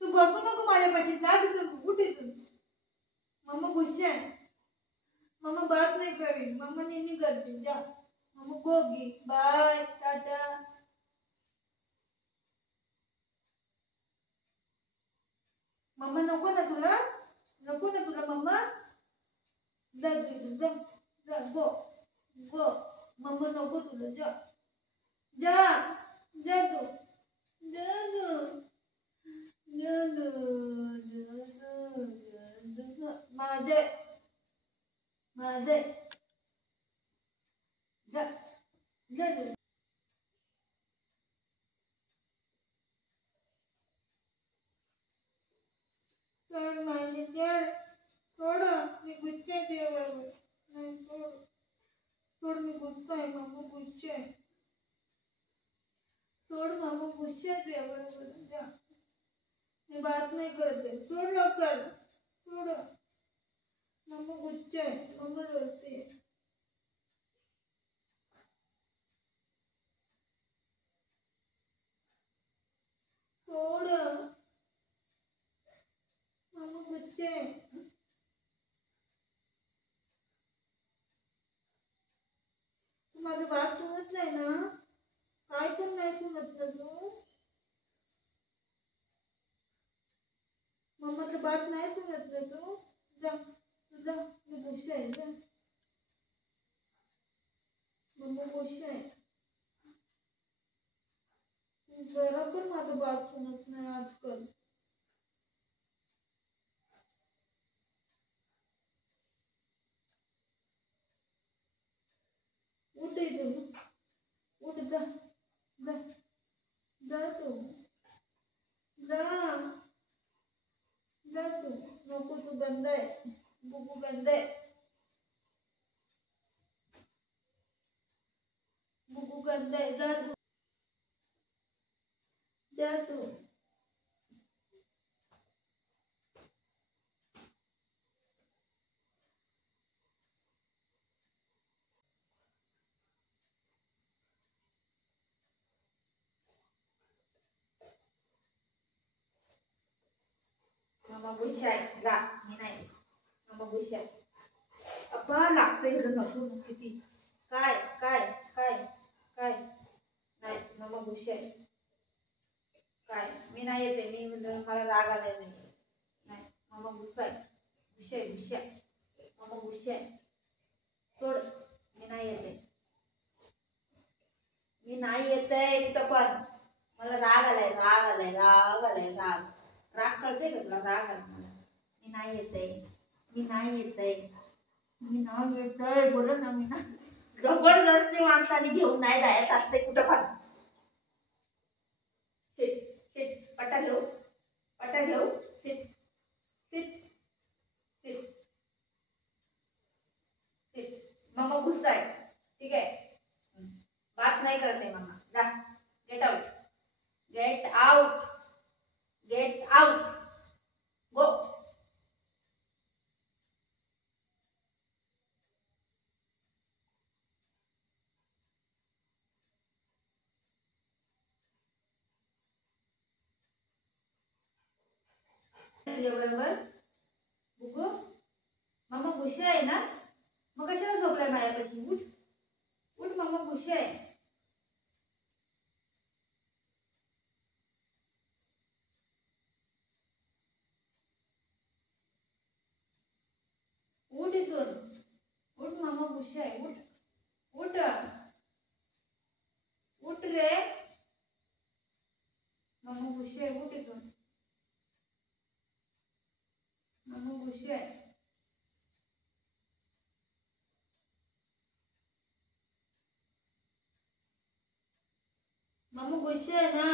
तू बसू नको माझ्यापाशी, जा तिथून, उठ इथून. मम्मा गुस्से आहे. मम्मा बात नाही करेन, मम्मा नेहमी करते. जा मम्मा, गोगी बाय, टाटा. मम्मा नको ना तुला, नको ना तुला मम्मा. जा तू, जा जा, गो गो. मम्मा नको तुला, जा जा जा तू, जा तू, जा तू, जा तू. माझे माझे, जा जा तू. सोड माझे, सोड, मी गुच्छ आहे तुझ्याबरोबर. नाही, सोड सोड, मी गुस्सा आहे. मम्मा गुस्से आहे. सोड मम्मा, गुस्से आहे तुझ्याबरोबर. जा, मी बात नाही करते. सोड लवकर, सोड. मम्मा गुस्से आहे, मम्मा रडते. सोड, मम्मा गुस्से आहे. तू माझी बात सुनत नाही ना? काय पण नाही सुनत ना तू? मम्माची बात नाही सुनत ना तू? जा जा, मी गुस्से आहे. जा, मम्मा गुस्से आहे. तू जरा पण माझं बात सुनत नाही आजकाल. उठ इथून, उठ, जा जा जा तू, जा जा तू. नको, तू गंदा आहे. बुबू गंदा आहे. बुबू गंदा आहे. जा तू, जा तू. मम्मा गुस्से आहे. जा, मी नाही. मम्मा गुस्से आहे. अप्पा लागतंय इकडं. नको, किती काय काय काय काय. नाही, मम्मा गुस्से आहे. काय, मी नाही येते. मी मला राग आलाय. नाही, मम्मा गुस्सा आहे. गुस्से आहे, गुस्से आहे. मम्मा गुस्से आहे. सोड, मी नाही येते. मी नाही येते कुठं पण. मला राग आलाय, राग आलाय, राग आलाय, राग. राग कळते का तुला? राग आला मला. मी नाही येते, मी नाही येते, मी नाही येते. बोल ना, मी ना. जबरदस्ती माणसाने घेऊन नाही जायचं असते कुठं पण. सिट सिट, पट्टा घेऊ, पट्टा घेऊ. Sit sit sit sit. मम्मा गुस्सा आहे, ठीक आहे. बात नाही करते मम्मा. जा, get out, get out, get out, go. तुझ्याबरोबर बुगू, मम्मा गुस्से आहे ना? मग कशाला झोपलाय माझ्यापाशी? उठ उठ, मम्मा गुस्से आहे. उठ इथून, उठ. मम्मा गुस्से आहे. उठ उठ उठ रे. मम्मा गुस्से आहे. उठ इथून. मम्मा गुस्से आहे. मम्मा गुस्से आहे ना?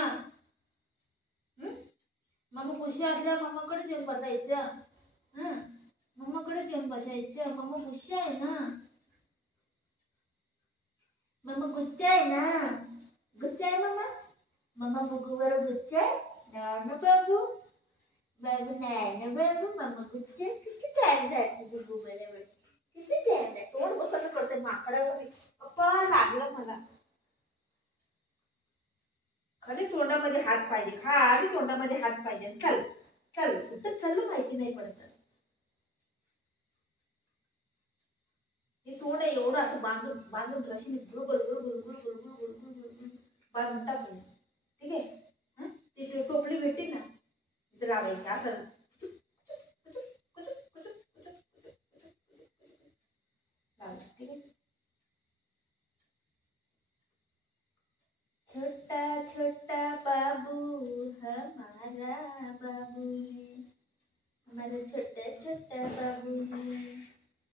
मम्मा गुस्से असल्यावर मम्माकडे येऊन बसायचं. मम्माकडे येऊन बसायचं. मम्मा गुस्से आहे ना? मम्मा गुच्चा आहे ना? गुच्चा आहे मम्मा? मम्मा बुगू बरोबर गुच्चा आहे ना बाबू? बाबू नाही ना बाबू. मम्मा गुच्चा प्यारी जायची बुलबुल बरोबर, किती प्यारी जाय. तोंड बघ कसं करते माकडावरती. अप्पा लागलं मला. खाली तोंडामध्ये हात पाहिजे, खाली तोंडामध्ये हात पाहिजे. चल चल, कुठं चाललं माहिती नाही पडत. हे तोंड एवढं असं बांधून बांधून रशीने गुळगुळ गुळगुळ गुळगुळ गुळगुळ गुळगुळ बांधून टाकलं. ठीक आहे. हा, ती टोपली भेटते ना, तिथे लावायची असं. ठीक आहे. छोटा छोटा बाबू हमारा बाबू है, हमारा छोटा छोटा बाबू है.